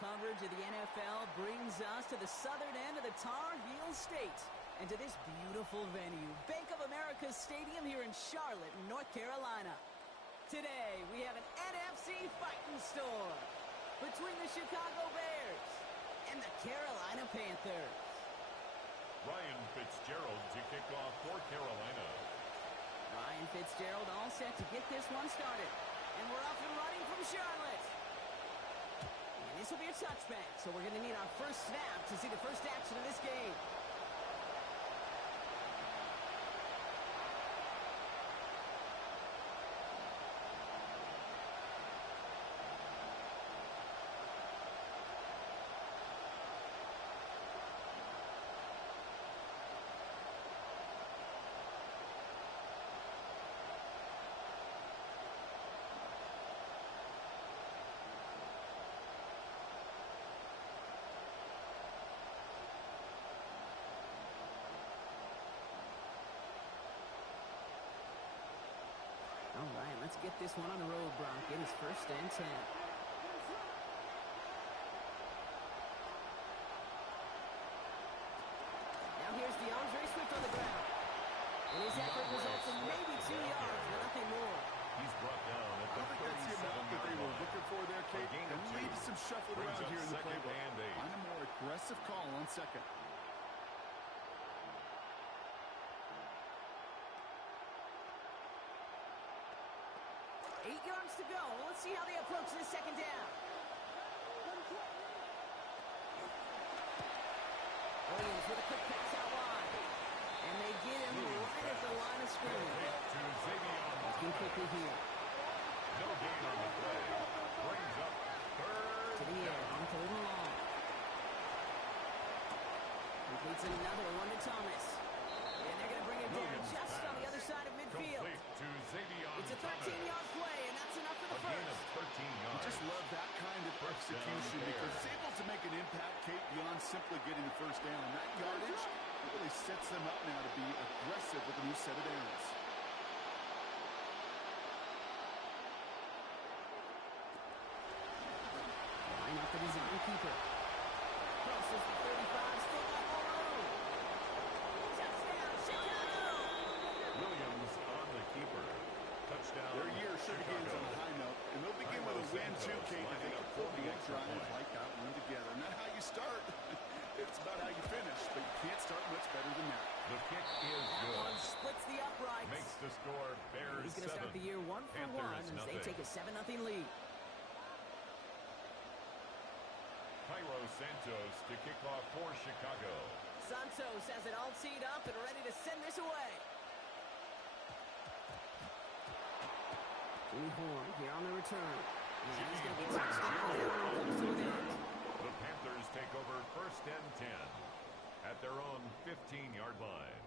coverage of the NFL brings us to the southern end of the Tar Heel State and to this beautiful venue, Bank of America Stadium here in Charlotte, North Carolina. Today, we have an NFC fighting storm between the Chicago Bears and the Carolina Panthers. Ryan Fitzgerald to kick off for Carolina. Ryan Fitzgerald all set to get this one started. And we're off and running from Charlotte. And this will be a touchback, so we're going to need our first snap to see the first action of this game. All right, let's get this one on the road, Brock. It is 1st and 10. Now here's DeAndre Swift on the ground. And his effort results in maybe 2 yards, but nothing more. He's brought down at the 37-yard that they were looking for there, Kate. And leave some shuffled around here in the playbook. Find a more aggressive call on second. 8 yards to go. Let's see how they approach this second down. Williams with a quick pass out wide. And they get him right at the line of scrimmage. Looking quickly here. No gain on the play. Brings up third. To the air on 3rd and long. Completes another one to Thomas. And they're going to bring it down just on the other side of midfield. It's a 13-yard play, and that's enough for the first. 13 yards. I just love that kind of execution because it's able to make an impact, Kate, beyond simply getting the first down. And that yardage really sets them up now to be aggressive with a new set of downs. Line up the design keeper. Crosses the 35, still got more room. Touchdown, Chicago! Williams on the keeper. Touchdown. Their year sure begins on a high note, and they'll begin with a win too, Kate. I think a 48 drive like that one together. Not how you start, it's about how you finish, but you can't start much better than that. The kick is good. That one splits the uprights. Makes the score Bears 7. He's going to start the year 1 for 1 as they take a 7-0 lead. Cairo Santos to kick off for Chicago. Santos has it all teed up and ready to send this away. Jimmy Horn here on the return. And he's going to be touchdown. The Panthers take over 1st and 10 at their own 15-yard line.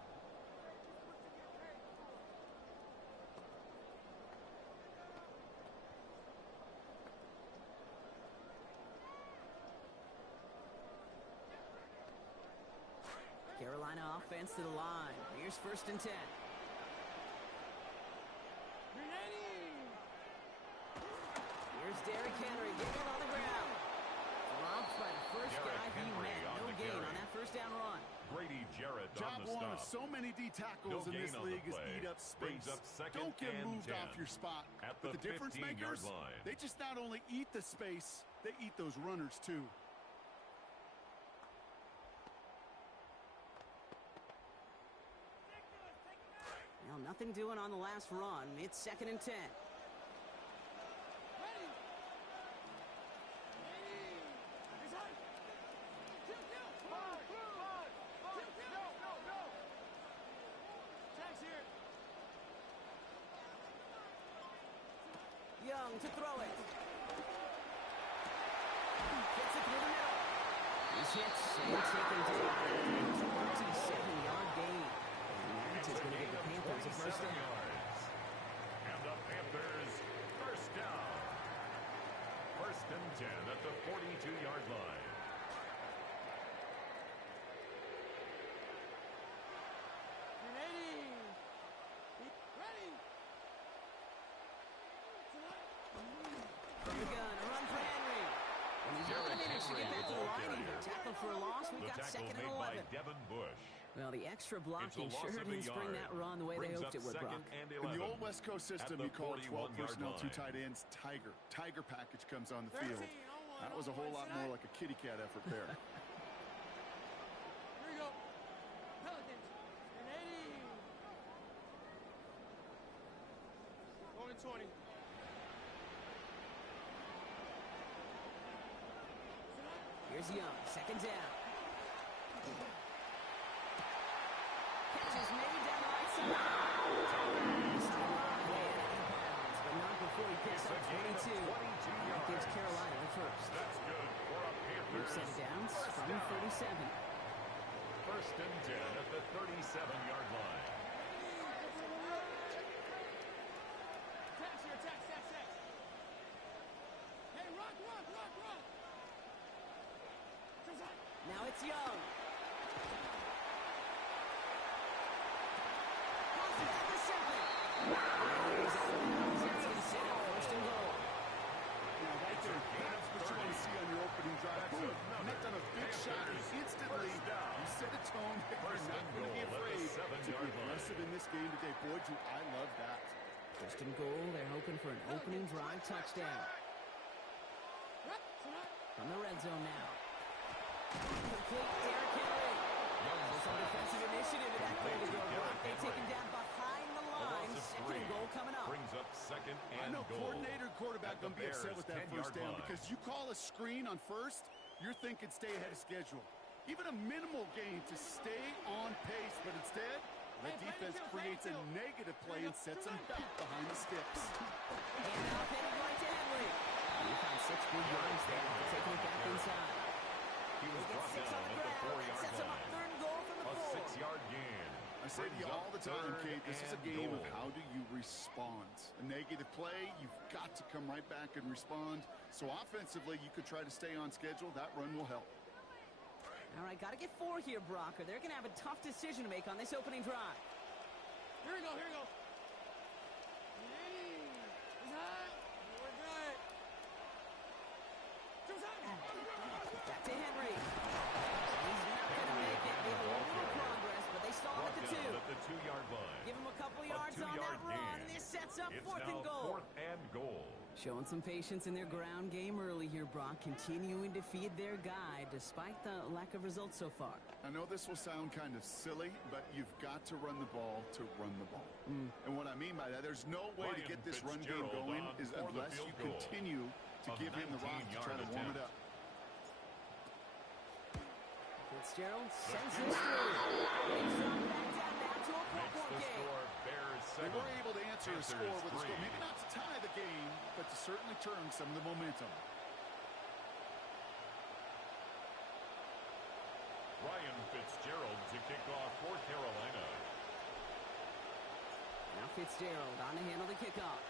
Carolina offense to the line. Here's 1st and 10. Here's Derrick Henry getting on the ground. Dropped by the first guy he met. No gain on that first down run. Grady Jarrett on the Job one stop. of so many D tackles in this league is eat up space. Don't get moved off your spot. But the difference makers, they just not only eat the space, they eat those runners too. Well, nothing doing on the last run. It's 2nd and 10. Young to throw it. Gets it through the middle. He's hit and taken down. 27-yard gain. And that is going to give the Panthers a first down. And the Panthers first down. 1st and 10 at the 42-yard line. to get back to the line even. Tackle for a loss. We've got second and 11. Devin Bush. Well, the extra blocking sure didn't spring that run the way they hoped it would, Brock. In the old West Coast system, you call 12 personnel, 2 tight ends, Tiger. Tiger package comes on the field. That was a whole lot more like a kitty cat effort there. Here we go. Pelicans. And 80. Going to 20. Here's Young, second down. Catch is made down the right side. But not before he picks up 22. That gives Carolina the first. That's good for a Panthers. Set it down from 37. First and 10 at the 37-yard line. Tax here, tax. Hey, rock. Now it's Young. Passes at the 7. He's out of bounds. That's going to sit out first and goal. Now, right there, that's what you want to see on your opening drive. Boom. Net on a big shot. Instantly, you set a tone. You're not going to be afraid to be aggressive in this game today. Boy, do I love that. First and goal. They're hoping for an opening drive touchdown. From the red zone now. Complete Derrick Henry. Some defensive initiative in that goal to go. They take him down behind the line. Second and goal coming up. Brings up second and I know goal. Coordinator and quarterback going to be upset with that first down because you call a screen on first, you're thinking stay ahead of schedule. Even a minimal gain to stay on pace, but instead, the defense creates a negative play and sets them back behind the sticks. And off headed right to Henry. He found 6 big yards there after taking it back inside. He was brought down at the 4-yard sets him up line. third and goal from the 4. A 6-yard gain. I say to you all the time, Kate, this is a game of how do you respond. A negative play, you've got to come right back and respond. So offensively, you could try to stay on schedule. That run will help. All right, got to get 4 here, Brock, or they're going to have a tough decision to make on this opening drive. Here we go. Hey, it's hot. We're good. Back to Henry. He's not going to make it. Made a little progress, but they stall him at the 2. At the 2-yard line. Give him a couple yards on that run, and this sets up It's 4th now and goal. 4th and goal. Showing some patience in their ground game early here, Brock, continuing to feed their guy despite the lack of results so far. I know this will sound kind of silly, but you've got to run the ball to run the ball. And what I mean by that, there's no way to get this run game going is unless you continue to give him the rock to try to warm it up. Fitzgerald sends this through. He's dropped back down now to a 4-point game. They were able to answer a score with a score. Maybe not to tie the game, but to certainly turn some of the momentum. Ryan Fitzgerald to kick off for Carolina. Now Fitzgerald on to handle the kickoff.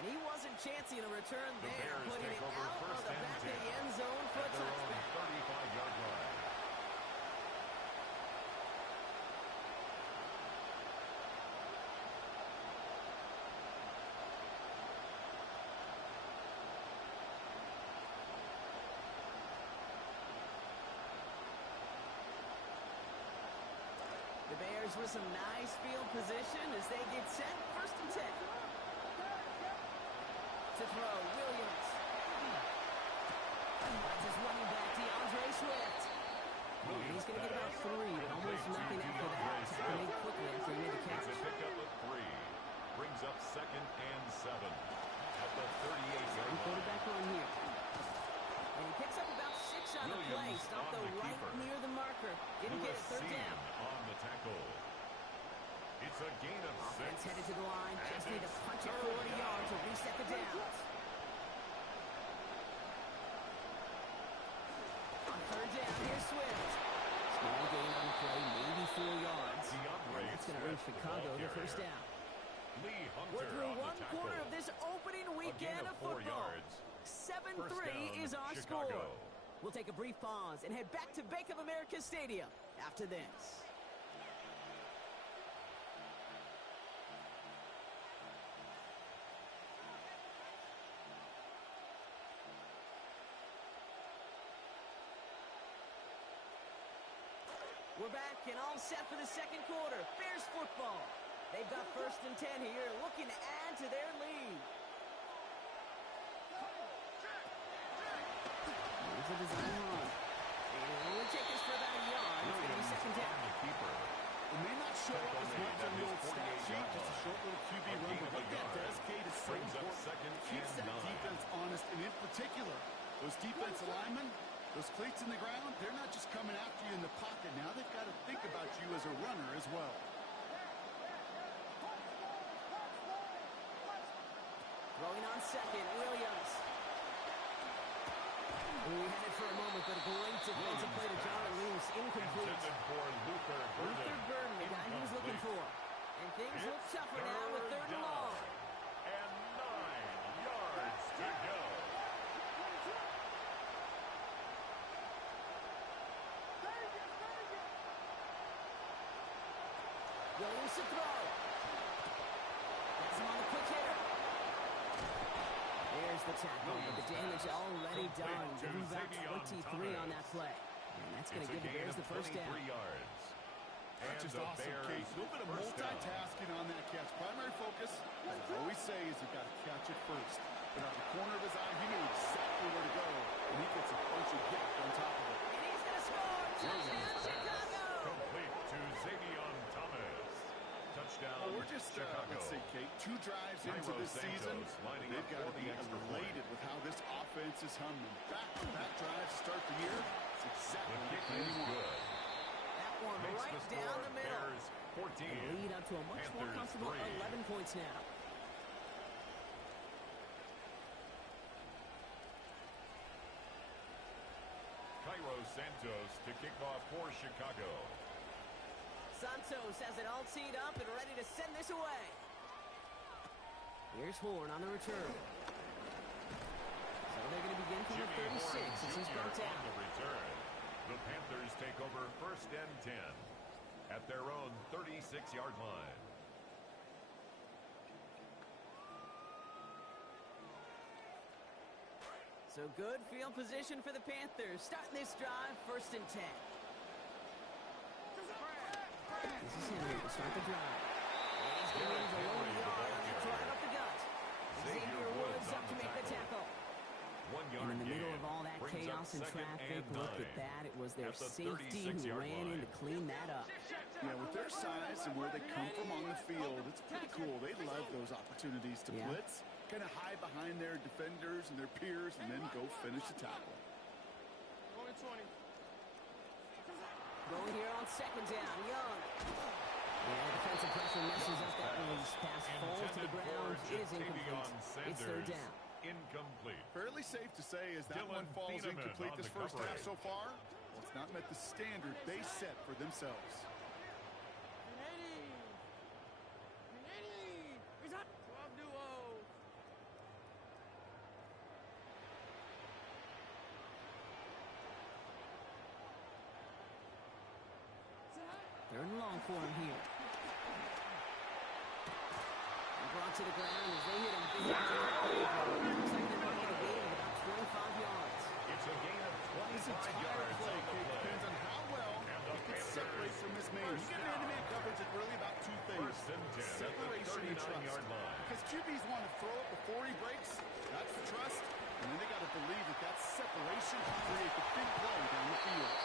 And he wasn't chancing a return there, putting it out of the back of the end zone for a touchback. 35-yard line. The Bears with some nice field position as they get set. First and 10. To throw, Williams. Finds his running back, DeAndre Swift. He's going to get about 3, but almost nothing after that. He made quickly after he made the catch. It's a pickup of 3. Brings up second and 7 at the 38-yard line. Quarterback on here. And he picks up about 6 on the play. Stopped though right near the marker. Didn't get it, third down. On the tackle. It's a gain of 6. Offense headed to the line. Just need to punch it 40 yards to reset the downs. On third down, here's Swift. Small gain on the play, maybe 4 yards. That's going to bring Chicago the first down. We're through one quarter of this opening weekend of football. 7-3 is our score. We'll take a brief pause and head back to Bank of America Stadium after this. We're back and all set for the second quarter. Bears football. They've got 1st and 10 here, looking to add to their lead. Here's a design run. And we'll take this for about a yard. It's going to be 2nd down. It may not show up as much on the old stat sheet, just a short little QB run, but what that does, Kate, is so important. Keeps that defense honest, and in particular, those defensive linemen, those cleats in the ground, they're not just coming after you in the pocket. Now they've got to think about you as a runner as well. Throwing on 2nd, Williams. We had it for a moment, but a great defensive play to John loose, incomplete. Luther Burden, the guy he was looking for. And things look tougher now with 3rd and long. And 9 yards to go. Williams to throw. That's him on the quick hitter. There's the tackle, but the damage already done. Give him back 23 on that play. And that's going to give the Bears the 1st down. That's just awesome, Kate. A little bit of multitasking on that catch. Primary focus, as I always say, is you've got to catch it first. But out the corner of his eye, he knew exactly where to go, and he gets a bunch of gift on top of it. And he's going to score! Touchdown, Chicago! Complete to Xavier Thomas. Touchdown, Well, we're just, let's see, Kate, 2 drives into this season. They've got to be elated with how this offense is humming. Back-to-back drives to start the year. It's exactly what they want. That one right down the middle. Bears 14. And lead up to a much more comfortable 11 points now. Cairo Santos to kick off for Chicago. Santos has it all teed up and ready to send this away. Here's Horn on the return. So they're going to begin from the 36 as he's brought down. On the return. The Panthers take over 1st and 10 at their own 36-yard line. So good field position for the Panthers. Starting this drive, 1st and 10. This is Henry to start the drive. He's going to use a low yard on that drive up the gut. Xavier Woods up to make the tackle. 1 yard And in the middle gain of all that brings up chaos and 2nd traffic, and look 9 at that. It was their at the safety who 36-yard ran in line. to clean that up. Yeah, with their size and where they come from on the field, it's pretty cool. They love those opportunities to blitz, kind of hide behind their defenders and their peers, and then go finish the tackle. Going 20. Going here on 2nd down, Young. Yeah, defensive pressure messes up that release. Pass falls to the ground. It is incomplete. It's 3rd down. Incomplete. Fairly safe to say as that one falls incomplete this first half so far, well, it's not met the standard they set for themselves. 180. He's up. 12 duo. Third and long for him here. Brought to the ground as they hit him big. Looks like they're making a gain of about 25 yards. It's a gain of 25 yards Play, on the play. depends on how well he can separate from his man. You get man-to-man coverage, it's really about 2 things. 1st and 10 Separation and at the trust. 39-yard line. Because QBs want to throw it before he breaks. That's the trust. And then they got to believe that that separation can create the big play down the field.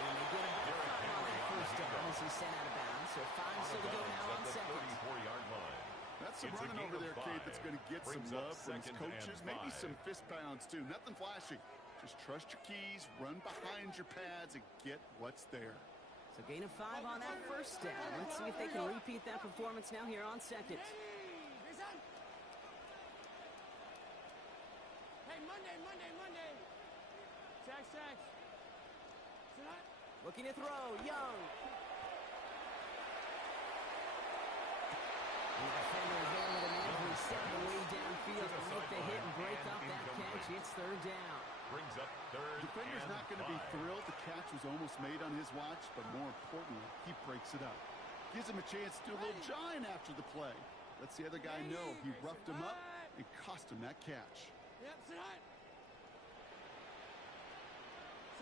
And they get him back on that 1st down as he's sent out of bounds. So 5 still to go now on 2nd. 34-yard line. That's some It's a running gain over of there, Kate, that's going to get some Brings up love from his 2nd coaches. and Maybe 5. some fist pounds, too. Nothing flashy. Just trust your keys, run behind your pads, and get what's there. So gain of 5 on that 1st down. Let's see if they can repeat that performance now here on 2nd. He's up. Hey, Monday. Tax. Looking to throw, Young. And the defender is there with a man who's stepping way downfield to make the hit and break up that catch. It's 3rd down. Brings up 3rd Defender's and not going to be 5. thrilled the catch was almost made on his watch, but more importantly, he breaks it up. Gives him a chance to do a little giant after the play. Lets the other guy know he roughed him up and cost him that catch. Yep, sit high.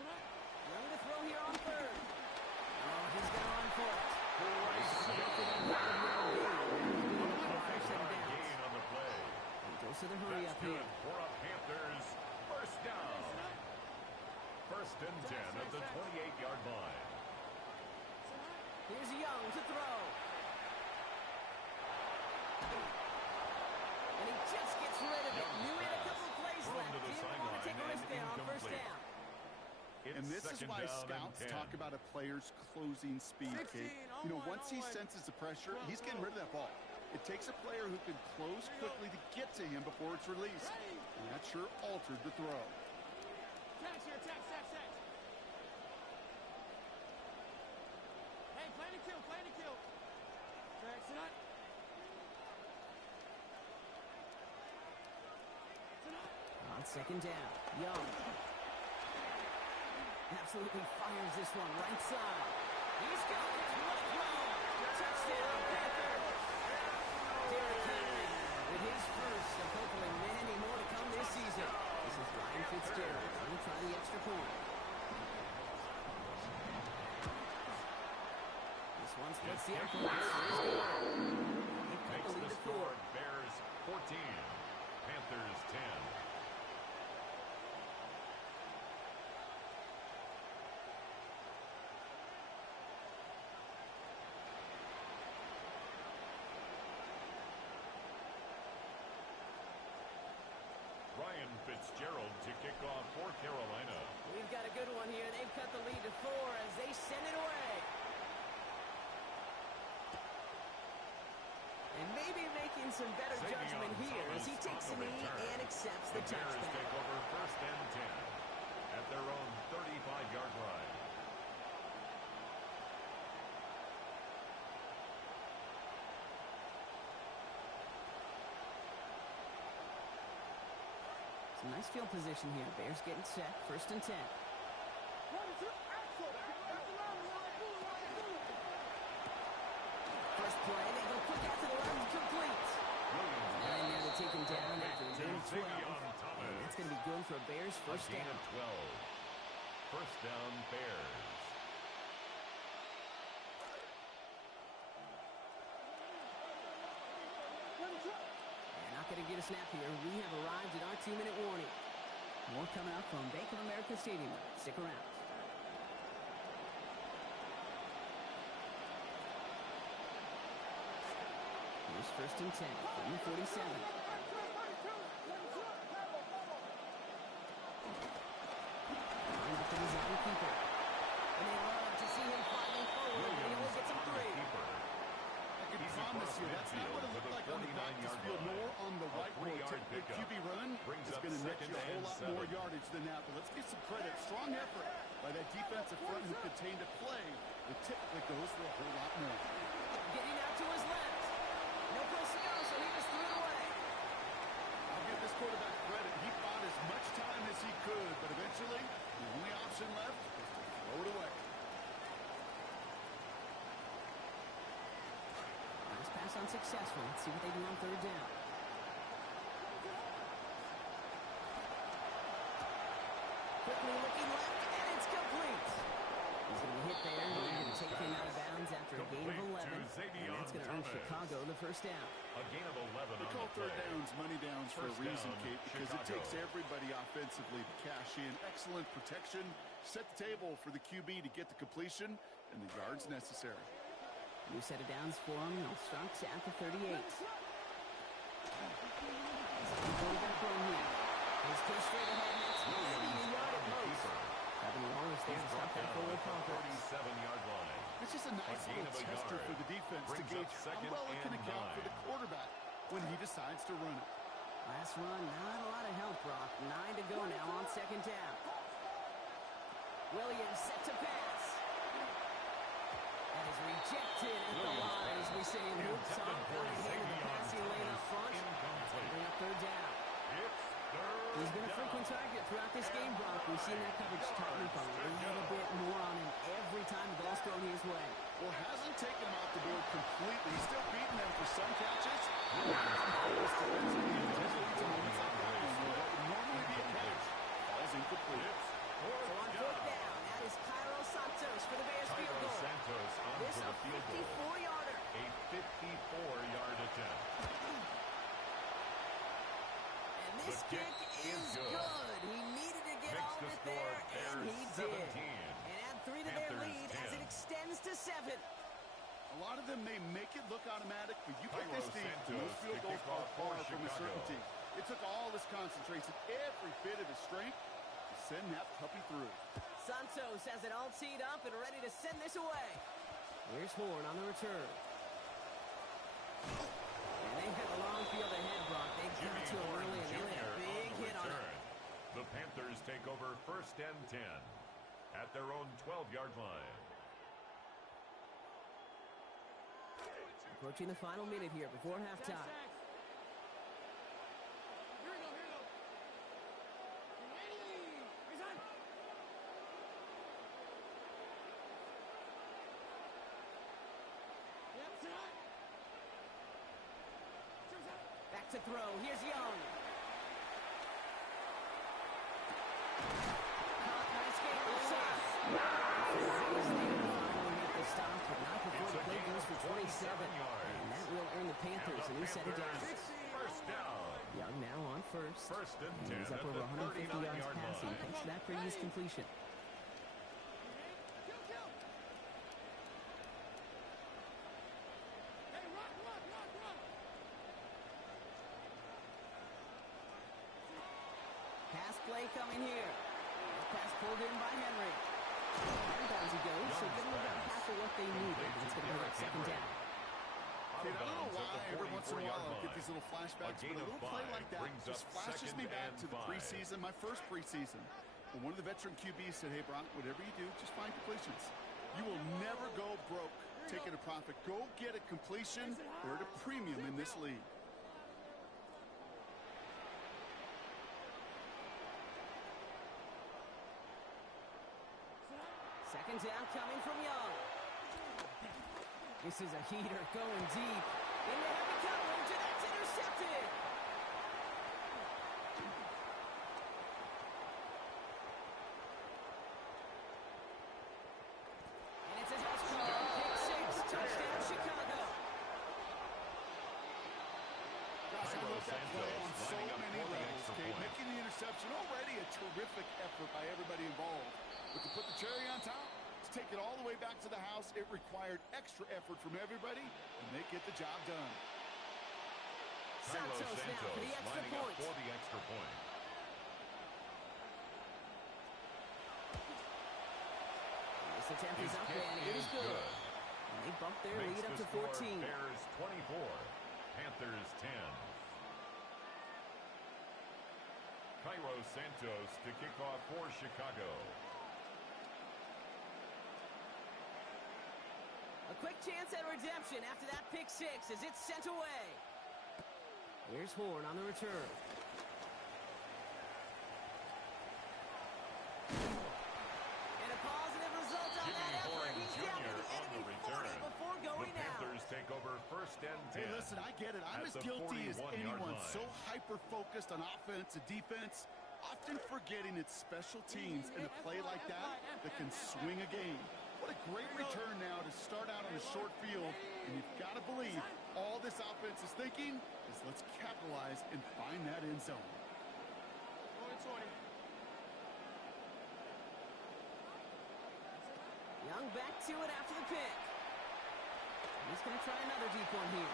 Running the throw here on 3rd. he's going to run for it. Significant yard gain. Gain on the play. He goes to the hurry up here. For a Panthers first down. First and 10 at the 28-yard line. Here's Young to throw. And he just gets rid of it. Knew he had a couple plays left. Didn't want to take a risk there on first down. And this is why scouts talk about a player's closing speed, Kate. You know, once he senses the pressure, he's getting rid of that ball. It takes a player who can close quickly to get to him before it's released. And that sure altered the throw. Tax here, tax. Hey, plan to kill. Tax it up. On second down, Young. Absolutely fires this one right side. He's got it. Touchdown, Panthers. Derrick Henry with his first of hopefully many more to come this season. This is Ryan Fitzgerald trying to try the extra point. This one splits the offense. Here's good. They've cut the lead to 4. Bears 14, Panthers 10. Ryan Fitzgerald to kick off for Carolina. We've got a good one here. They've cut the lead to 4 as they send it away. And maybe making some better judgment here as he takes a knee and accepts the touchdown. Bears take over first and 10 at their own 35-yard line. Some nice field position here. Bears getting set. First and 10. First play, they go quick out to the line, complete. And now they're taken down after a gain of 12. And that's going to be good for a Bears first down. Gain of 12. First down, Bears. They're not going to get a snap here. We have arrived at our 2-minute warning. More coming up from Bank of America Stadium. Stick around. Here's first and 10 from the 47. Lined up in his own keeper. And they love to see him fighting forward. And he will get some 3. I can promise you, that's not what it looked like on the practice field, nor on the whiteboard. Typically, QB run is going to net you a whole lot more yardage than that. But let's give some credit. Strong effort by that defensive front who contained a play that typically goes for a whole lot more. Getting out to his left. No place to go, so he just threw it away. I'll give this quarterback credit. He fought as much time as he could, but eventually, the only option left was to throw it away. Nice pass unsuccessful. Let's see what they do on third down. Quickly looking left, and it's complete. He's going to be hit there, and they're going to take him out of bounds after a gain of 11. And that's going to earn Chicago the first down. A gain of 11 We on call the third play. downs money downs for a First reason, down, Kate, because it takes Chicago. everybody offensively to cash in. Excellent protection. Set the table for the QB to get the completion and the yards necessary. New set of downs for him. He'll start at the 38. Quarterback run here. He's pushed straight ahead. That's maybe a yard at most. Kevin Wallace there to stop that forward progress. 37-yard line. It's just a nice A gain little of a tester yard. for the defense to Brings gauge up how second well it can and account for 9. the quarterback when he decides to run it. Last run, not a lot of help, Brock. 9 to go now on second down. Williams set to pass. That is rejected at the line as we say in hoops off. Got a hand in the passing lane up front. Bring up third down. He's been a frequent target throughout this game, Brock. We've seen that coverage tighten up a little bit more on him every time the ball's thrown his way. Well, hasn't taken him off the board completely. He's still beating them for some catches. Normally be a catch. Falls incomplete. So on fourth down, that is Cairo Santos for the Bears field goal. This kick is good. He needed to get all of it there, and he did. And add 3 to their lead as it extends to 7. A lot of them may make it look automatic, but you put this team, those field goals are far from a certainty. It took all his concentration, every bit of his strength to send that puppy through. Santos has it all teed up and ready to send this away. Here's Horn on the return. And they had a long field ahead, Brock. They got to him early, and they laid a big hit on it. The Panthers take over 1st and 10 at their own 12-yard line. Approaching the final minute here before halftime. Here we go, here we go. He's on. Yep, sit on. Back to throw. Here's Young. Nice game. Stop, but not before the play goes for 27. And that will earn the Panthers a new set of downs. 1st down. Young now on first. 1st and 10 he's up over 150 yards passing. Thanks to that previous completion. Kill. Hey, run. Pass play coming here. Pass pulled in by Henry. Down he goes, so give them about half of what they needed. It's going to be like 2nd down. Kid, I don't know why every once in a while I'll get these little flashbacks, but a little play like that just flashes me back to the preseason, my first preseason. When one of the veteran QBs said, hey, Brock, whatever you do, just find completions. You will never go broke taking a profit. Go get a completion. They're at a premium in this league. Second down coming from Young. This is a heater going deep. Into heavy coverage, and that's intercepted. And it's a house call. Pick 6, touchdown Chicago. Gosh, I love that play on so many levels, Kate. Making the interception, already a terrific effort by everybody involved. But to put the cherry on top, to take it all the way back to the house, it required extra effort from everybody, and they get the job done. Santos now for the extra point. This attempt is up, and it is good. And they bump their lead up to 14. Bears 24, Panthers 10. Cairo Santos to kick off for Chicago. A quick chance at redemption after that pick 6 as it's sent away. Here's Horn on the return. And a positive result on that effort. He's down to the enemy 40 before going out. The Panthers take over 1st and 10. Hey, listen, I get it. I'm as guilty as anyone. So hyper-focused on offense and defense, often forgetting it's special teams in a play like that that can swing a game. What a great return now to start out on a short field. And you've got to believe all this offense is thinking is let's capitalize and find that end zone. Young back to it after the pick. He's going to try another deep one here.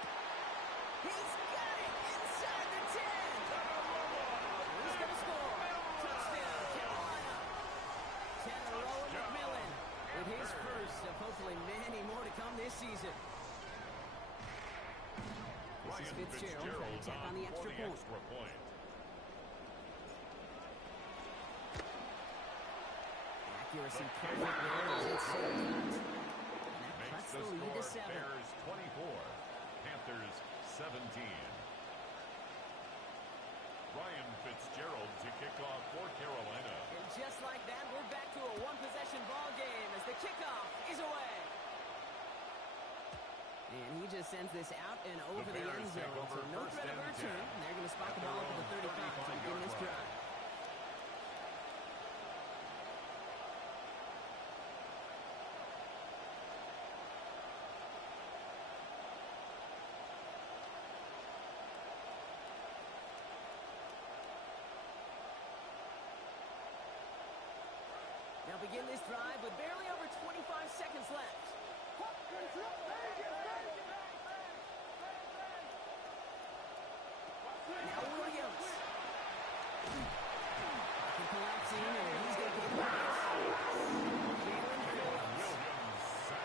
He's got it inside the 10. He's going to score. Touchdown, Carolina. Tanner McMillan with his first of hopefully many more to come this season. This is Fitzgerald trying to tack on the extra point. Accuracy perfect there as it's and that cuts the lead to 7. Bears 24, Panthers 17. Ryan Fitzgerald to kick off for Carolina. And just like that, we're back to a one-possession ball game as the kickoff is away. And he just sends this out and over the end zone. So no threat of a return. And they're going to spot the ball for the 35 to begin this drive. begin this drive with barely over 25 seconds left. Now Williams. Collapsing, and he's going to get the pass.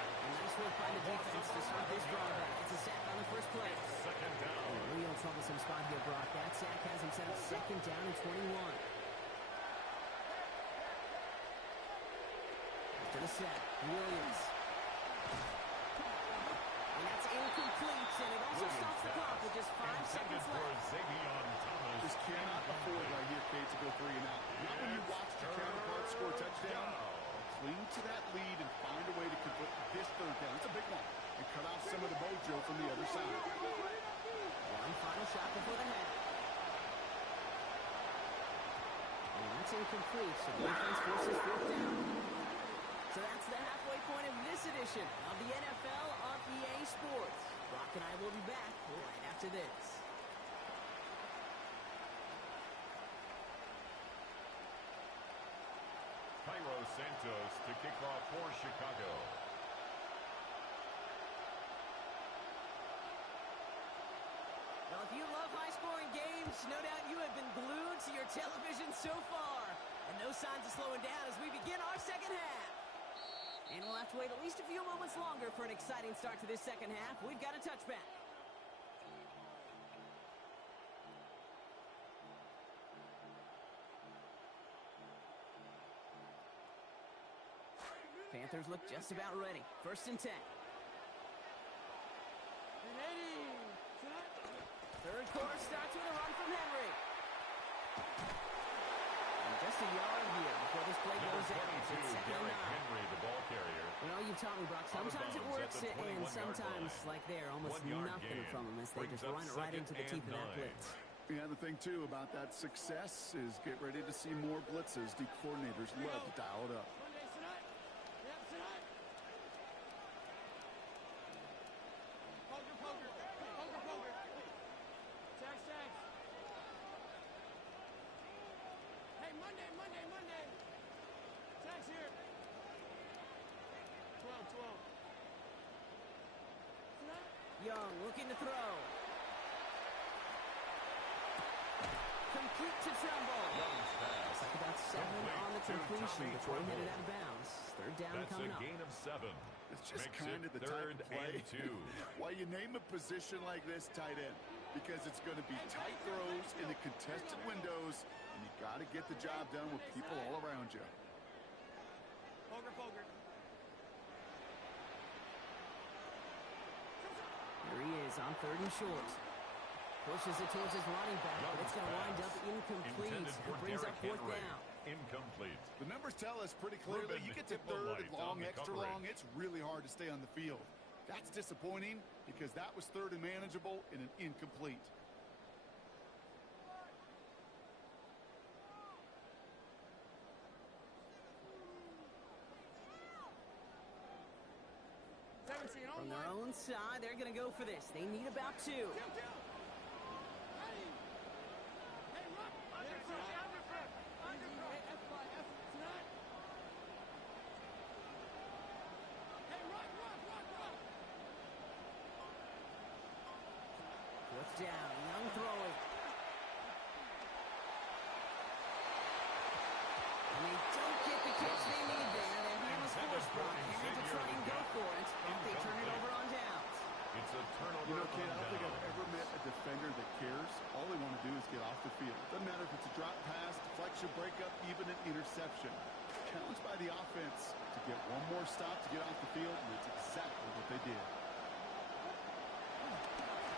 A nice work by the defense to start this drive back. It's a sack on the first play. Second down. Real troublesome spot here, Brock. That sack has him set up second down and 21. After the sack, Williams. And that's incomplete, and it also stops the clock with just 5 seconds left. Just cannot afford right here, Kate, to go 3 and out. Not when you watch your counterpart score a touchdown. Cling to that lead and find a way to convert this third down. It's a big one. And cut off some of the mojo from the other side. One final shot before the half. And that's incomplete, so the defense forces fourth down. So that's the halfway point of this edition of the NFL on EA Sports. Brock and I will be back right after this. Cairo Santos to kick off for Chicago. Well, if you love high-scoring games, no doubt you have been glued to your television so far. And no signs of slowing down as we begin our second half. And we'll have to wait at least a few moments longer for an exciting start to this second half. We've got a touchback. Panthers look just about ready. First and 10. Third quarter starts with a run from Henry. And just a yard here before this play goes out. It's second and 9. Henry, the ball carrier. You know, you've taught me, Brock, sometimes it works, and sometimes, like there, almost nothing from them as they just run it right into the teeth of that blitz. Yeah, the thing, too, about that success is get ready to see more blitzes. The coordinators love to dial it up. Monday. Tags here. 12. Young looking to throw. Complete to Tremble. Looks like about 7 on the completion before he headed out of bounds. Third down coming up. That's a gain of 7. It's just kind of the type of play. Why you name a position like this tight end? Because it's going to be tight throws in the contested windows, and you got to get the job done with people all around you. Poker. Here he is on third and short. Pushes it towards his running back, but it's going to wind up incomplete. That brings up fourth down. Incomplete. The numbers tell us pretty clearly you get to third and long, extra long, it's really hard to stay on the field. That's disappointing because that was third and manageable in an incomplete. From their own side, they're going to go for this. They need about 2. Fourth down, Young throwing. And they don't get the catch they need there. Their hand was forced, Brock. Had to try and go for it, and they turn it over on downs. It's a turnover. You know, kid, I don't think I've ever met a defender that cares. All they want to do is get off the field. Doesn't matter if it's a drop pass, deflection, breakup, even an interception. Challenged by the offense to get one more stop to get off the field, and it's exactly what they did.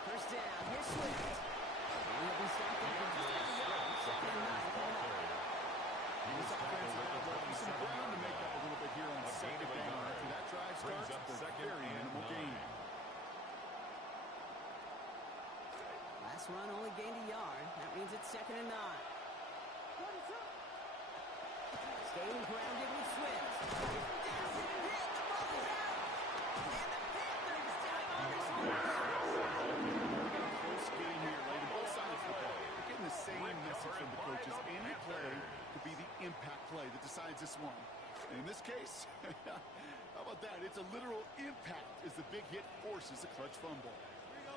First down, here's Swift. And he'll be stopped at just out of bounds. Second and 9 coming up. This offense has some ground to make up a little bit here on second down. After that drive starts, it's a very minimal gain. Last run only gained a yard. That means it's second and 9. Staying grounded with Swift. Down and hit. The ball is out. And the Panthers down on this one. Close game here, late on both sides of the ball. We're getting the same message from the coaches. Any play could be the impact play that decides this one. In this case, how about that? It's a literal impact as the big hit forces a clutch fumble. Here we go.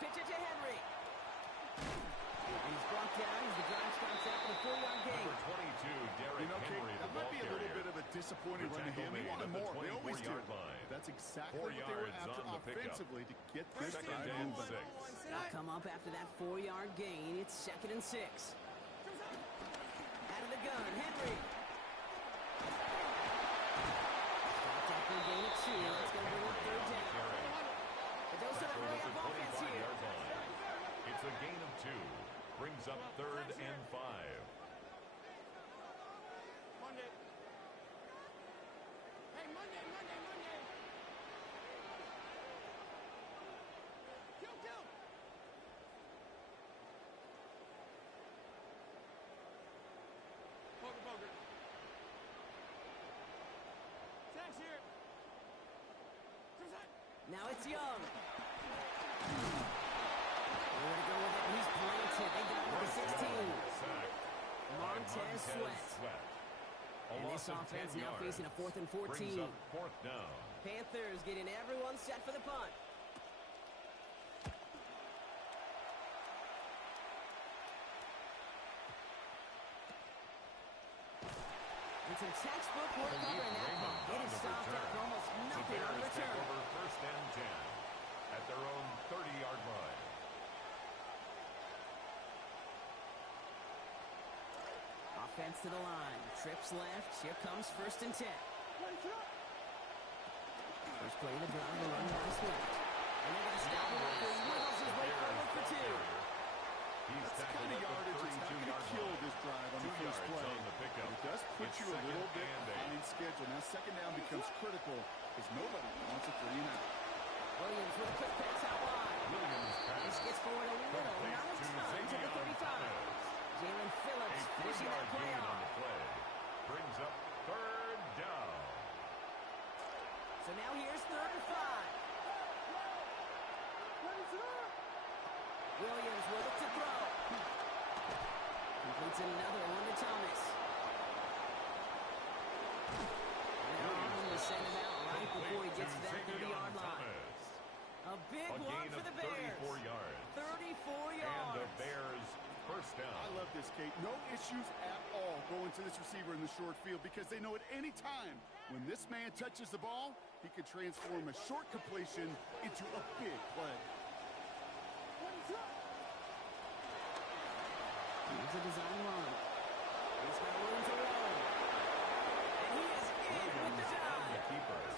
Pitch it to Henry. And he's brought down as the drive stops after the 4-yard gain. Number 22, Derrick Henry, that the might ball be a little bit of a disappointing run to him. He wanted more. They always do. That's exactly what they were after offensively to get this drive moving. They'll come up after that 4-yard gain. It's 2nd and 6. Out of the gun, Henry. Stopped after a gain of 2. That's going to bring up 3rd down. But those are the hurry-up offense here. It's a gain of 2. Brings up 3rd and 5. Monday. Hey, Monday. Kill. Poker. Tax here. Now it's Young. Where to go with it? He's planted. They got him to 16. Montez Sweat. And this offense now facing a 4th and 14. 4th down. Panthers getting everyone set for the punt. And some textbook work covering that punt. It is stopped after almost nothing on the return. Over 1st and 10 at their own 30-yard line. Offense to the line. Trips left. Here comes 1st and 10. First play of the drive, a run by Swift. And they're going to stop him after he wiggles his way forward for 2. He's That's the kind of yardage that's not going to kill this drive on the first play. It does put you a little bit behind schedule. Now 2nd down becomes critical because nobody wants a 3 and out. Williams with a quick pass out wide. This gets forward a little, not a ton, to the 35. Jalen Phillips finishing that play on off. the play. Brings up 3rd down. So now here's 3rd and 5. Williams will look to throw. Completes another one to Thomas. And they're on to send him out right before he gets to that 30-yard line. A big one for the Bears. 34 yards. 34 yards. And the Bears 1st down. I love this, Kate. No issues at all going to this receiver in the short field because they know at any time when this man touches the ball, he can transform a short completion into a big play. Here's a design run. He's got room to roll. And he is in with the dive.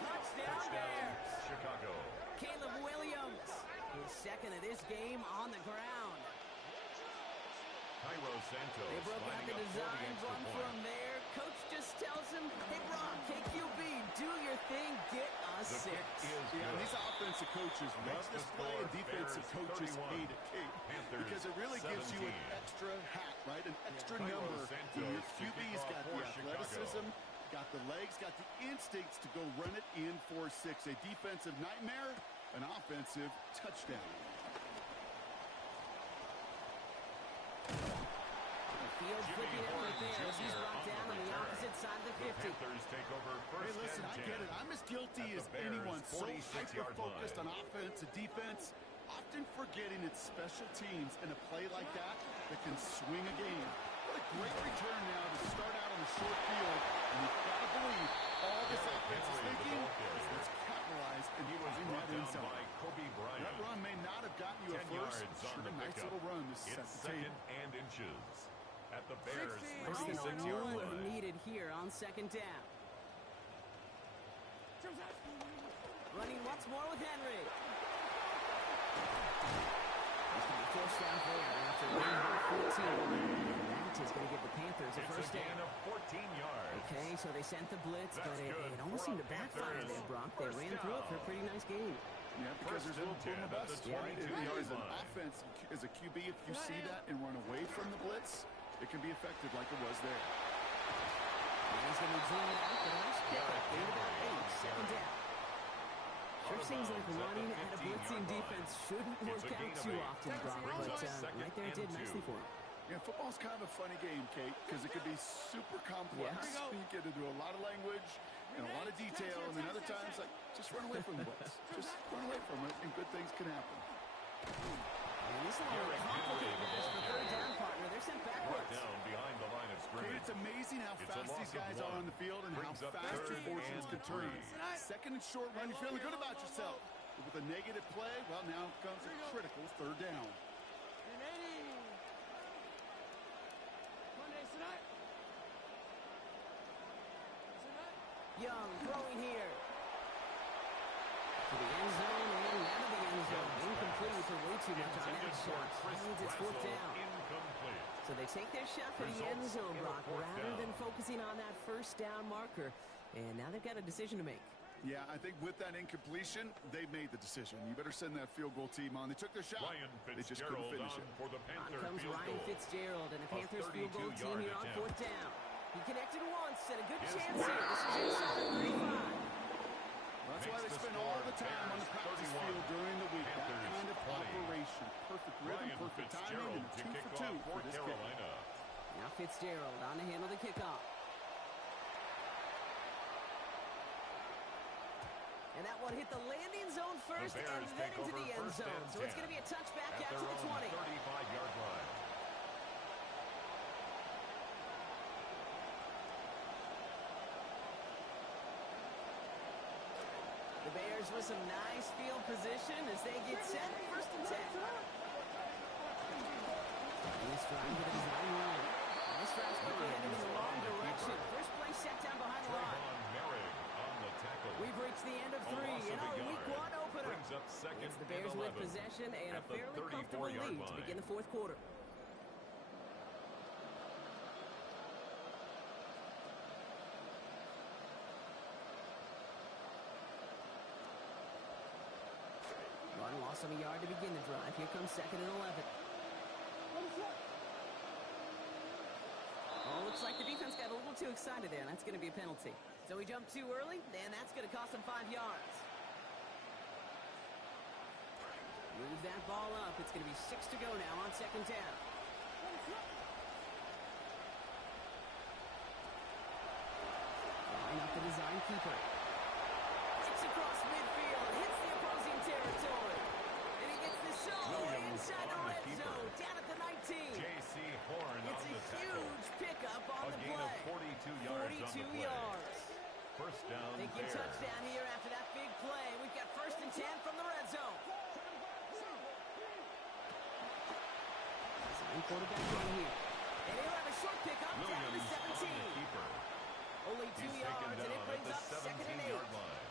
Touchdown Bears. Chicago. Caleb Williams, his 2nd of this game on the ground. Cairo Santos. They broke out the design run from there. Coach just tells him, hey, Brock, KQB, do your thing, get us 6. Yeah, these offensive coaches love this play, and defensive coaches hate it, Kate, because it really gives you an extra hat, right? An extra number. Your QB's got the athleticism, got the legs, got the instincts to go run it in for 6. A defensive nightmare, an offensive touchdown. Field flipping effort there as he's brought down on the opposite side of the 50. Panthers take over 1st Hey, listen, I get it. I'm as guilty as anyone. So hyper-focused on offense and defense, often forgetting it's special teams in a play like that that can swing a game. What a great return now to start out on the short field. And you've got to believe all this offense is thinking is let's capitalize and bring that inside. That run may not have gotten you a first. Sure, a nice little run to set the table. And inches. At the Bears' Less than a 36-yard move line. needed here on 2nd down. Running once more with Henry. He's got a 4th down there after running back 14. That is going to give the Panthers a first down. It's a gain of 14 yards. Okay, so they sent the blitz, but it almost seemed to backfire there, Brock. They ran through it for a pretty nice game. Yeah, because there's a little boom or bust, right? As an offense, as a QB, if you see that and run away from the blitz, it can be effective like it was there. And he's going to zoom it out, but nice pickup. Gain about 8, 2nd down. Sure seems like running at a blitzing defense shouldn't work out too often, Brock, but right there it did nicely for him. Yeah, football's kind of a funny game, Kate, because it could be super complex. Yes. You get into a lot of language and a lot of detail, and then other times, like, just run away from the blitz. Just run away from it, and good things can happen. And this is a little complicated with this for third down, partner. They're sent Brought backwards. down behind the line of Kate, scrimmage. it's amazing how It's a fast loss these of guys are one. on the field and how Brings up fast your third fortunes and can turn. 3. Second and short run, you're feeling good about yourself. But with a negative play, well, now comes a critical third down. Young throwing here. To the end zone and out of the end zone. Incomplete for way too much on that shot. That means it's fourth down. Incomplete. So they take their shot for the end zone block rather than focusing on that first down marker. And now they've got a decision to make. Yeah, I think with that incompletion, they made the decision. You better send that field goal team on. They took their shot. Ryan They just couldn't Fitzgerald finish on it. for the On Panther comes field Ryan goal. Fitzgerald and the Panthers field goal team 32-yard here on attempt. fourth down. He connected once and a good His chance here. This is inside the 35. That's why they Makes the spend all score. the time on the Bears practice 31. field during the week. That Panthers kind of 20. operation. Perfect rhythm, Ryan perfect timing, Fitzgerald and to 2 kick for 2 off for for this game. Carolina. Now Fitzgerald on to handle the kickoff. And that one hit the landing zone first and Bears then take into over the end first zone. and So it's 10 going to be a touchback at out their to the own 20. 35-yard line. The Bears with some nice field position as they get set. First and 10. Nice drive to the design run. This drive's quickly headed in the wrong direction. First play set down behind the line. Trayvon Merrick on the tackle. We've reached the end of A 3 loss in of a our yard. week 1 opener. Brings up second It's the Bears and with 11 possession and a at the fairly comfortable 34-yard lead to line. begin the fourth quarter. One loss of a yard to begin the drive. Here comes second and 11. Oh, looks like the defense got a little too excited there, and that's going to be a penalty. So he jumped too early, and that's going to cost him 5 yards. Move that ball up. It's going to be 6 to go now on second down. Line up the design keeper. Kicks across midfield, hits the opposing territory. And he gets the show Williams inside the on the red keeper. zone, down at the 19. J.C. Horn It's on a the tackle. huge pickup on A the gain of play. 42 yards on the play. yards. First down, Thinking Bears. touchdown here after that big play. We've got first and 10 from the red zone. Design quarterback run here. And he'll have a short pickup down to the Williams on 17. the keeper. Only 2 He's yards, taken and down it at brings the up second and 8. 17-yard line.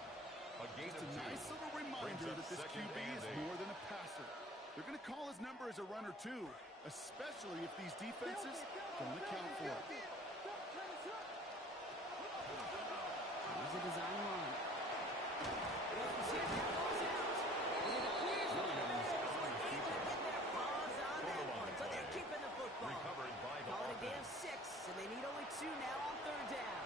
A gain Just of a 2. nice little Brings reminder up that this second QB and is 8. more than a passer. They're going to call his number as a runner, too, especially if these defenses don't account for it. Here's a design run. Williams here, that ball's out. And it appears that the Bears were able to get their paws on that one. So they're keeping the football. Recovered by the Call it a gain of offense. 6, and they need only 2 now on third down.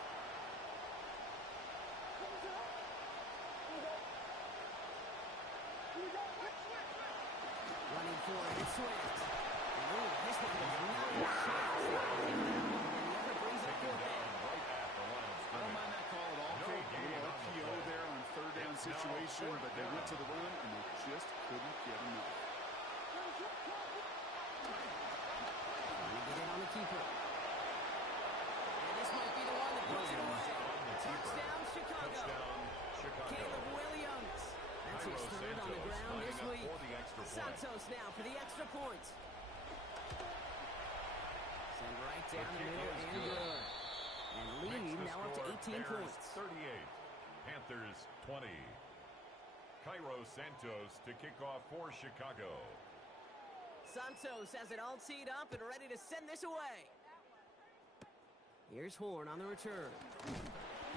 Running for it, it's Swift. Oh, this one was not a chance. And the effort brings up Taken fourth down down. right at the line of I don't scrimmage. mind that call at all. No Kate. gain A on the little RPO play. there on third down It's now situation, fourth but they went down. to the run, and they just couldn't get enough. Trying to get in on the keeper. And this might be the one that puts it away. Touchdown, Chicago. Touchdown, Chicago. Caleb Williams. That's his Cairo third on the Santos ground this lining up week. for the extra point. Santos now for the extra point. Send right down the kick middle is and good. good. And Makes lead the now up to score 18 Bears points. 38, Panthers 20. Cairo Santos to kick off for Chicago. Santos has it all teed up and ready to send this away. Here's Horn on the return.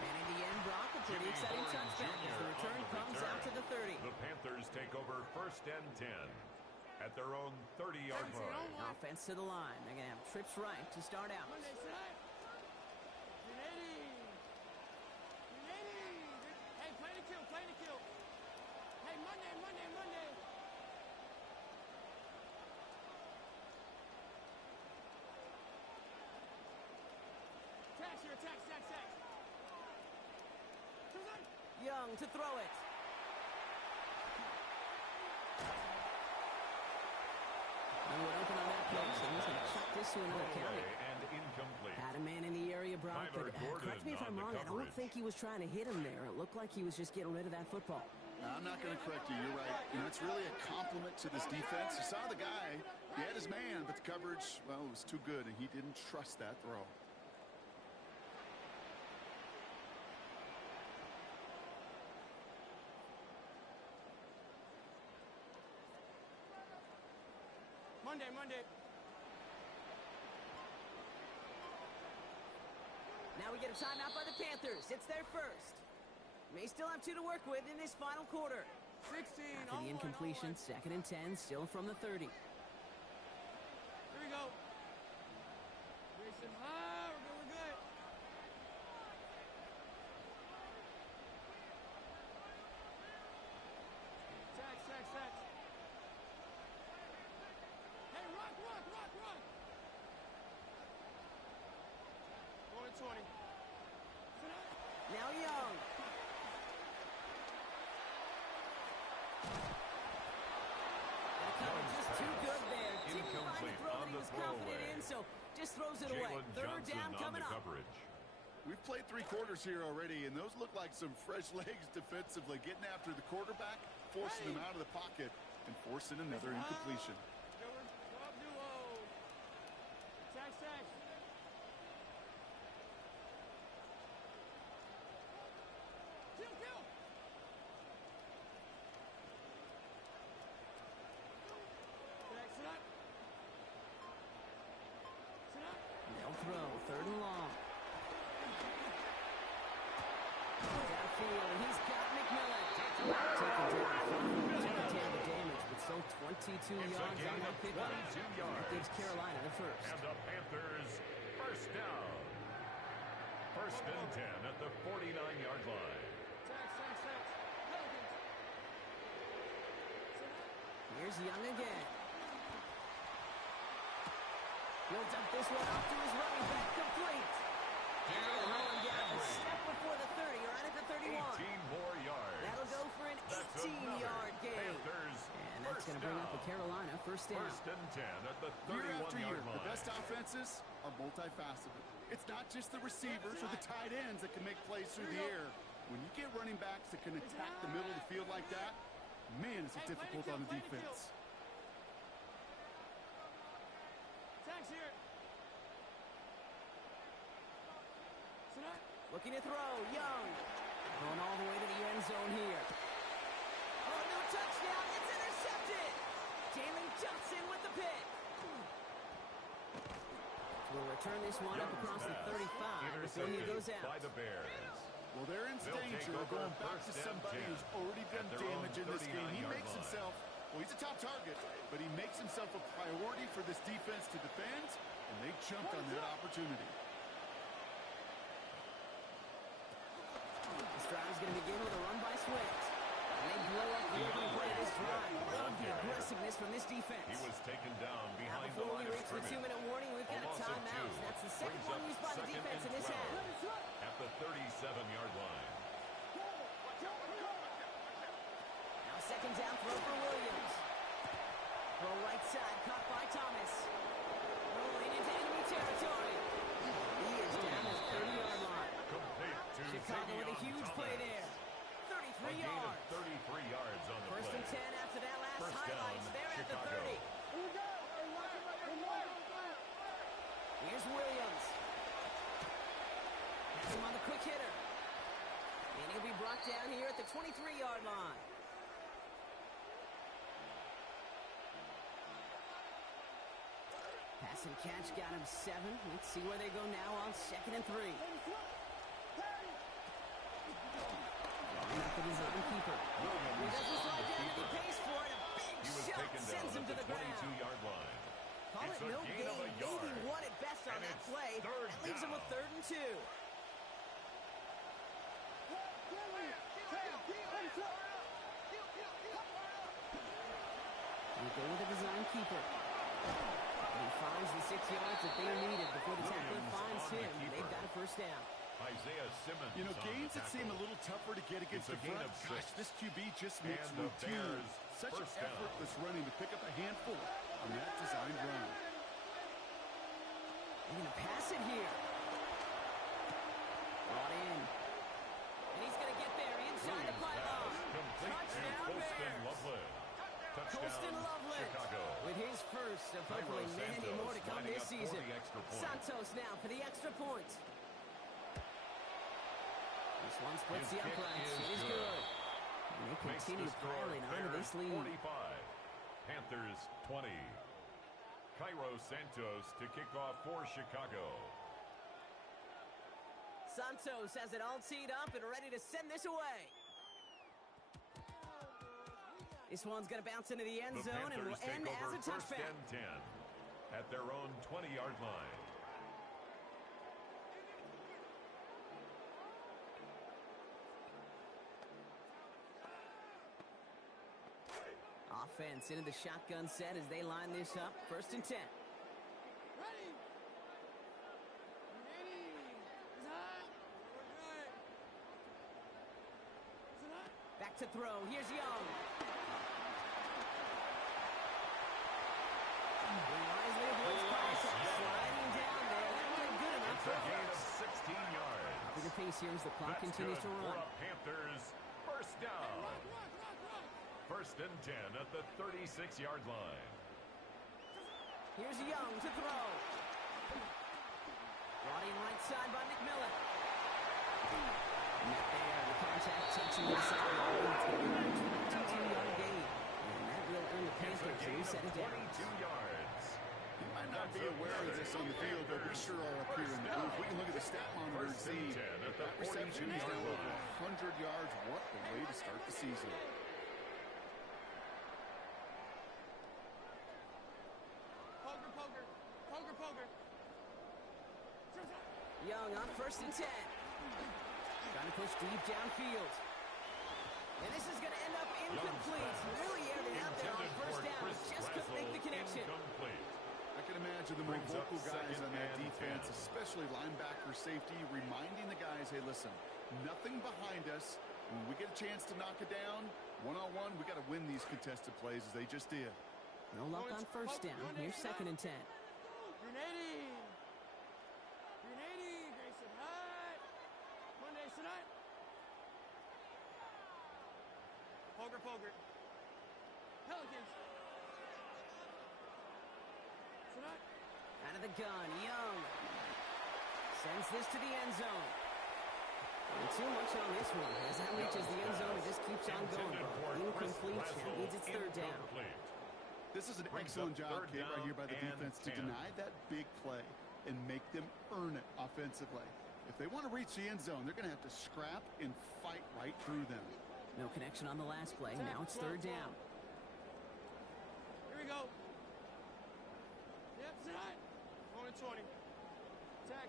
And in the end, Brock, a pretty Jimmy exciting Horn touchback as the Jr. return on the comes return. out to the 30. The Panthers take over first and 10 at their own 30-yard line. Offense to the line. They're going to have trips right to start out. Hey, play the kill, play the kill. Hey, Monday. Young to throw it. And we're open on that play, so he's going to chuck this to another county. And incomplete. Had a man in the area, Brock, but correct me if I'm wrong, I don't coverage. think he was trying to hit him there. It looked like he was just getting rid of that football. I'm not going to correct you. You're right. You know, it's really a compliment to this defense. You saw the guy. He had his man, but the coverage, well, it was too good, and he didn't trust that throw. Monday. Now we get a timeout by the Panthers. It's their first. May still have 2 to work with in this final quarter. 16. After the incompletion, 2nd and 10, still from the 30. Here we go. Racing high. We're good. Sack. Hey, rock. Going to 20. Now Young. That cover just too good there. Didn't find the throw that he was confident in, so just throws it away. Third down coming up. We've played 3 quarters here already, and those look like some fresh legs defensively, getting after the quarterback, forcing him out of the pocket, and forcing another incompletion. Sack. Kill. Sit up. They'll throw. 3rd and long. Downfield, and he's got McMillan. Taken down the damage, but still 22 yards on that pickup. That gives Carolina the first. And the Panthers first down. 1st and 10 at the 49-yard line. Here's Young again. He'll dump this one off to his running back, complete. And they're going to roll him down a step before the 30, right at the 31. 18 more yards. That'll go for an 18-yard gain. And that's going to bring up a Carolina first down. 1st and 10 at the Year after year, 31-yard line. the best offenses are multifaceted. It's not just the receivers or the tight ends that can make plays through the air. When you get running backs that can attack the middle of the field like that, man, is it difficult on the defense. Sack's here. Looking to throw, Young. Going all the way to the end zone here. Oh, no touchdown. It's intercepted. Jalen Johnson with the pick. We'll return this one up across the 35 before he goes out. By the Bears. Well, they're in danger of going back to somebody who's already done damage in this game. He makes himself, well, he's a top target, but he makes himself a priority for this defense to defend, and they jumped on that opportunity. This drive's going to begin with a run by Swift. And they blow up the opening play of this drive. Love the aggressiveness from this defense. He was taken down behind the Before we line of reach the scrimmage. 2-minute warning, we've got a timeout. That's the second one used by the defense in this half. At the 37-yard line. Now 2nd down throw for Williams. Throw right side, caught by Thomas. Rolling into enemy territory. He is down at the 30-yard line. Complete to Chicago with a Xavier huge play Thomas. there. 33 A gain of yards. 33 yards on the 1st play. and 10 after that last First highlights. down, They're at the Chicago. 30. Here's Williams. Has him on the quick hitter. And he'll be brought down here at the 23-yard line. Pass and catch got him 7. Let's see where they go now on 2nd and 3. Not the design keeper. He doesn't slide down and he pays for it. A big He was shot taken sends down him to at the the ground. 22-yard line. Call It's it a no gain of a gain, yard. maybe 1 at best on And that it's play. third That leaves him with down. 3rd and 2. We go with the design keeper. And he finds the 6 yards that they needed before the tackler finds him. They've got a 1st first down. Isaiah Simmons. You know, gains that seem a little tougher to get against the front. Gosh, this QB just makes routine such an effortless running to pick up a handful on that designed run. They're going to pass it here. Brought in. And he's going to get there inside the pylon. Touchdown Bears. Colston Loveland with his first of hopefully many more to come this season. Santos now for the extra point. This one splits the uprights. It is good. And they continue piling onto this lead. 45. Panthers 20. Cairo Santos to kick off for Chicago. Santos has it all teed up and ready to send this away. This one's going to bounce into the end zone and will end as a touchback. First and 10 at their own 20-yard line. Offense into the shotgun set as they line this up. First and 10. Ready. Back to throw. Here's Young. Wisely avoids contact. Sliding down there. That wasn't good enough for a gain of first. 16 yards. Upping the pace here as the clock continues to run. For a Panthers first down. First and 10 at the 36-yard line. Here's Young to throw. Brought in right side by McMillan. Not there. The contact takes him inside the line. It's going to be a 22-yard gain. And that will earn the Panthers a new set of downs. 22 yards. You might not be aware of this on the field, but we sure are up here in the booth. We can look at the stat monitor and see that reception is now over 100 yards. What a way to start the season. Poker. Young on first and 10. Trying to push deep downfield. And this is going to end up incomplete. Really aired it out there on first down. Just couldn't make the connection. I can imagine the more vocal guys on that defense, especially linebacker safety, reminding the guys, hey, listen, nothing behind us. When we get a chance to knock it down, one-on-one, we got to win these contested plays as they just did. No luck on first down. Here's second and 10. Grenade, Grayson Hunt. Monday, tonight. Poker. Pelicans. Tonight. Out of the gun, Young. Sends this to the end zone. And too much on this one. As that reaches the end zone, it just keeps on going. Incomplete. That means it's third down. This is an excellent job, Kate, right here by the defense to deny that big play and make them earn it offensively. If they want to reach the end zone, they're going to have to scrap and fight right through them. No connection on the last play. Now it's third down. Here we go. Yep, tonight. 20. Tax.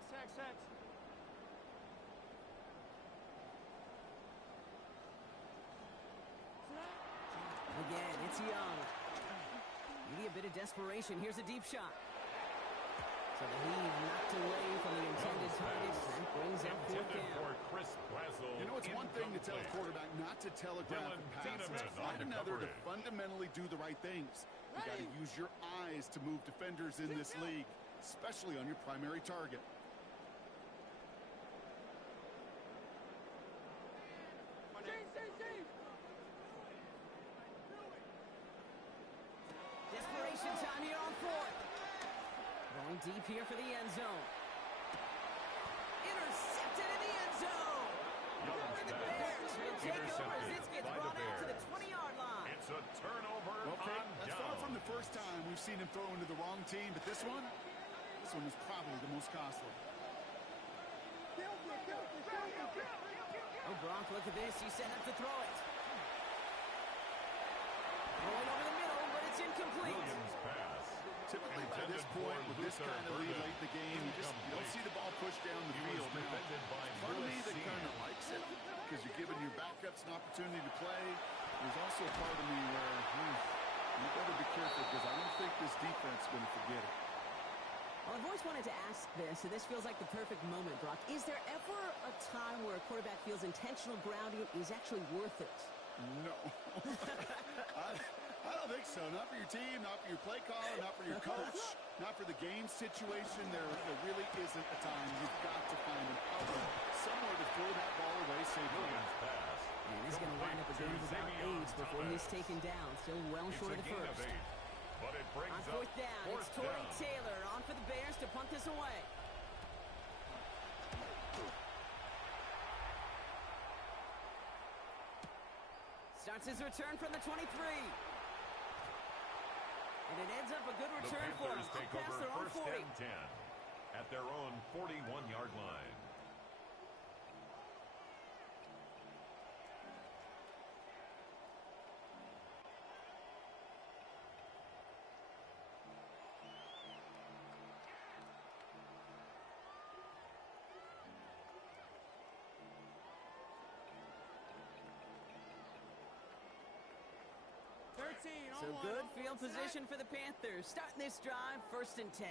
Again, it's Young. Maybe a bit of desperation. Here's a deep shot. So the heave knocked away from the intended target. That brings up fourth down. You know, it's one thing to tell a quarterback not to telegraph a pass. It's quite another to fundamentally do the right things. You got to use your eyes to move defenders in this league, especially on your primary target. Desperation time here on fourth. Going deep here for the end zone. Intercepted in the end zone. And the Bears will take it over as this gets brought out to the 20-yard line. It's a turnover on That's far from the first time we've seen him throw into the wrong team, but this one was probably the most costly. Oh, Gronk, look at this. He's set up to throw it. Throwing over the middle, but it's incomplete. Williams pass. Typically by this point, with this kind of lead late in the game, you don't see the ball pushed down the field. Part of me that kind of likes it because you're giving your backups an opportunity to play. There's also a part of me where you better be careful because I don't think this defense is going to forget it. Well, I've always wanted to ask this, and this feels like the perfect moment, Brock. Is there ever a time where a quarterback feels intentional grounding is actually worth it? No. I don't think so. Not for your team, not for your play caller, not for your coach, not for the game situation. There really isn't a time. You've got to find an outlet, somewhere to throw that ball away safely. And he's going to wind up a game of about 8 before he's taken down. Still well short of the first. But it brings on fourth down, it's Torrey Taylor on for the Bears to punt this away. Starts his return from the 23. And it ends up a good return for him. The Panthers take over first and 10 at their own 41-yard line. So good field position for the Panthers. Starting this drive, first and 10.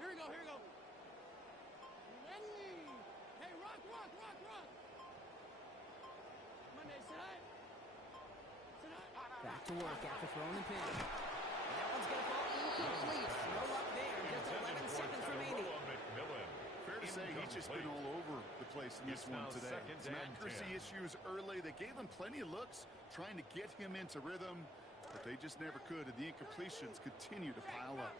Here we go, here we go. Ready. Hey, rock. Monday, tonight. Back to work after throwing the pin. That one's going to fall incomplete. No luck there. Just 11 seconds remaining. Fair to say he's just been all over the place in this one today. Some accuracy issues early. They gave him plenty of looks trying to get him into rhythm, but they just never could, and the incompletions continue to pile up.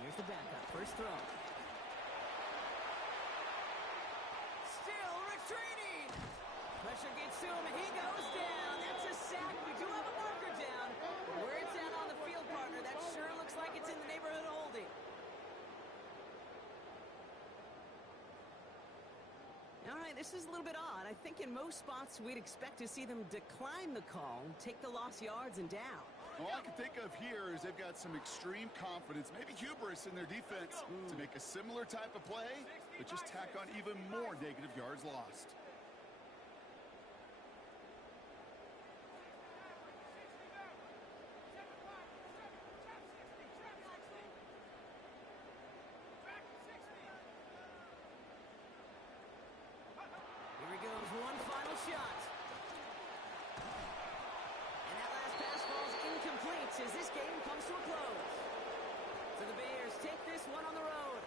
Here's the backup, first throw. Still retreating. Pressure gets to him, and he goes down. That's a sack. We do have a marker down. Where it's at on the field, partner, that sure looks like it's in the neighborhood of holding. All right, this is a little bit odd. I think in most spots we'd expect to see them decline the call, take the lost yards and down. All I can think of here is they've got some extreme confidence, maybe hubris in their defense to make a similar type of play, but just tack on even more negative yards lost. Here he goes, one final shot. And that last pass falls incomplete as this game comes to a close. So the Bears take this one on the road.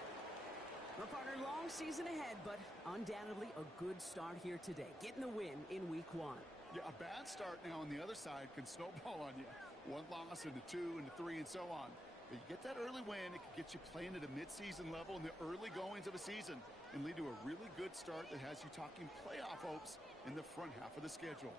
Our partner, long season ahead, but undoubtedly a good start here today, getting the win in week 1. Yeah, a bad start now on the other side can snowball on you. One loss into 2, into 3, and so on. But you get that early win, it can get you playing at a midseason level in the early goings of a season and lead to a really good start that has you talking playoff hopes in the front half of the schedule.